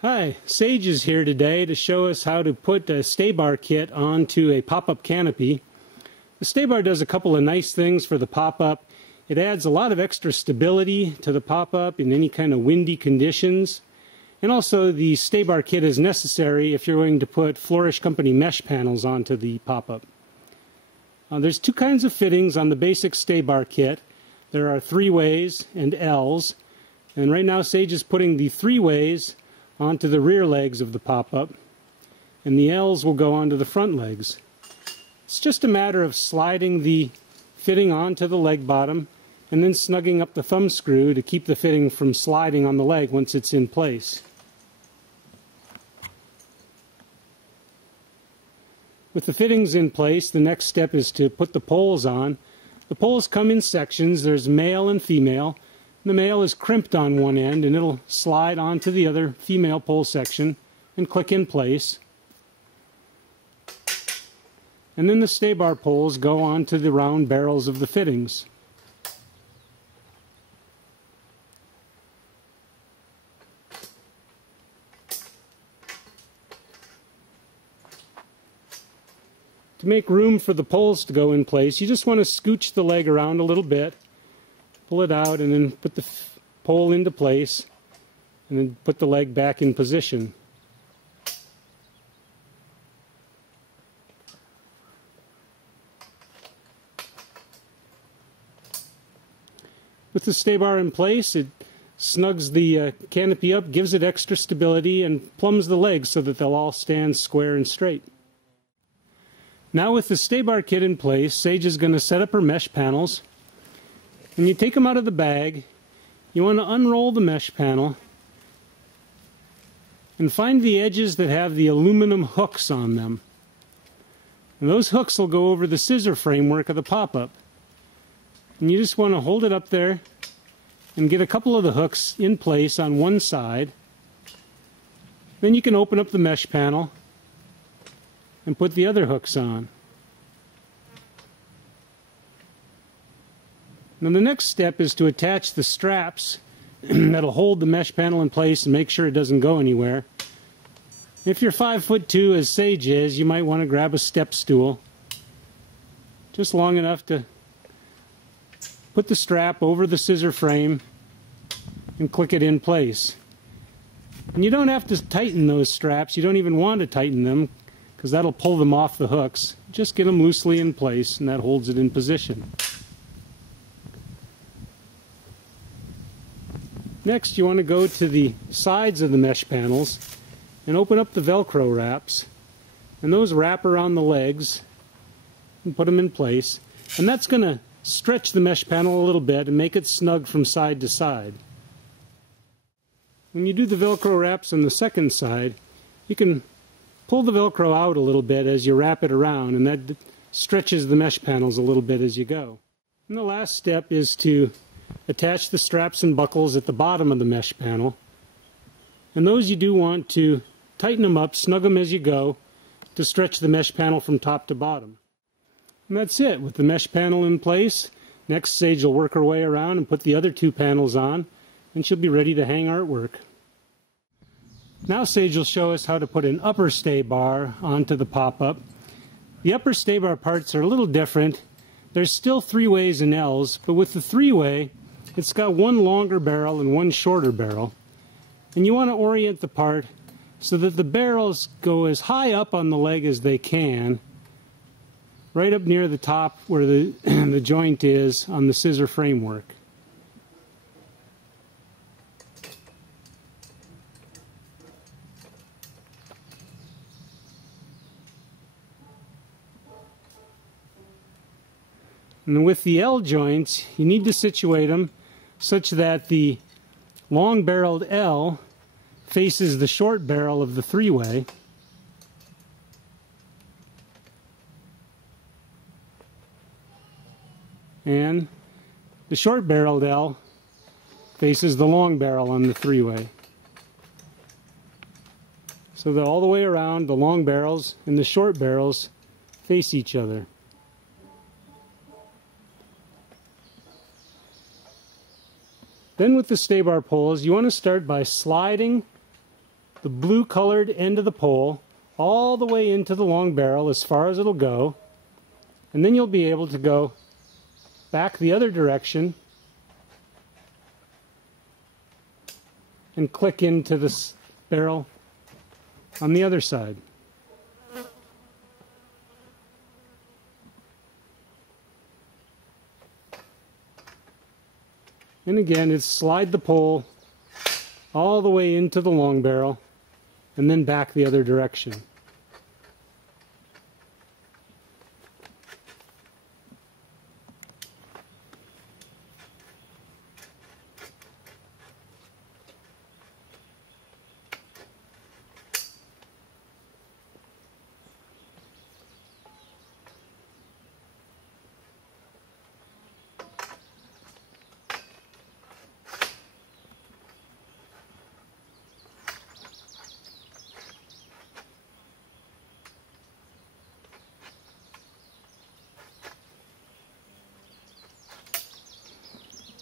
Hi, Sage is here today to show us how to put a Stabar kit onto a pop-up canopy. The Stabar does a couple of nice things for the pop-up. It adds a lot of extra stability to the pop-up in any kind of windy conditions. And also the Stabar kit is necessary if you're going to put Flourish Company mesh panels onto the pop-up. There's two kinds of fittings on the basic Stabar kit. There are 3-ways and L's. And right now Sage is putting the 3-ways onto the rear legs of the pop-up, and the L's will go onto the front legs. It's just a matter of sliding the fitting onto the leg bottom and then snugging up the thumb screw to keep the fitting from sliding on the leg once it's in place. With the fittings in place, the next step is to put the poles on. The poles come in sections. There's male and female. The male is crimped on one end and it'll slide onto the other female pole section and click in place. And then the Stabar poles go onto the round barrels of the fittings. To make room for the poles to go in place, you just want to scooch the leg around a little bit, pull it out, and then put the pole into place, and then put the leg back in position. With the Stabar in place, it snugs the canopy up, gives it extra stability, and plumbs the legs so that they'll all stand square and straight. Now with the Stabar kit in place, Sage is going to set up her mesh panels. When you take them out of the bag, you want to unroll the mesh panel and find the edges that have the aluminum hooks on them. And those hooks will go over the scissor framework of the pop-up. And you just want to hold it up there and get a couple of the hooks in place on one side. Then you can open up the mesh panel and put the other hooks on. Now the next step is to attach the straps that'll hold the mesh panel in place and make sure it doesn't go anywhere. If you're 5'2", as Sage is, you might want to grab a step stool, just long enough to put the strap over the scissor frame and click it in place. And you don't have to tighten those straps. You don't even want to tighten them because that'll pull them off the hooks. Just get them loosely in place and that holds it in position. Next, you want to go to the sides of the mesh panels and open up the Velcro wraps. And those wrap around the legs and put them in place. And that's going to stretch the mesh panel a little bit and make it snug from side to side. When you do the Velcro wraps on the second side, you can pull the Velcro out a little bit as you wrap it around, and that stretches the mesh panels a little bit as you go. And the last step is to attach the straps and buckles at the bottom of the mesh panel. And those you do want to tighten them up, snug them as you go, to stretch the mesh panel from top to bottom. And that's it. With the mesh panel in place, next Sage will work her way around and put the other two panels on, and she'll be ready to hang artwork. Now Sage will show us how to put an upper Stabar onto the pop-up. The upper Stabar parts are a little different. There's still 3-ways and L's, but with the 3-way, it's got one longer barrel and one shorter barrel. And you want to orient the part so that the barrels go as high up on the leg as they can, right up near the top where the, the joint is on the scissor framework. And with the L joints, you need to situate them such that the long-barreled L faces the short barrel of the 3-way. And the short-barreled L faces the long barrel on the 3-way. So that all the way around, the long barrels and the short barrels face each other. Then with the Stabar poles, you want to start by sliding the blue colored end of the pole all the way into the long barrel as far as it'll go, and then you'll be able to go back the other direction and click into this barrel on the other side. And again, it's slide the pole all the way into the long barrel and then back the other direction.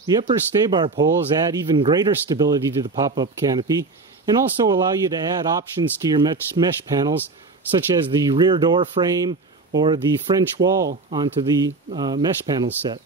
The upper Stabar poles add even greater stability to the pop-up canopy and also allow you to add options to your mesh panels, such as the rear door frame or the French wall onto the mesh panel set.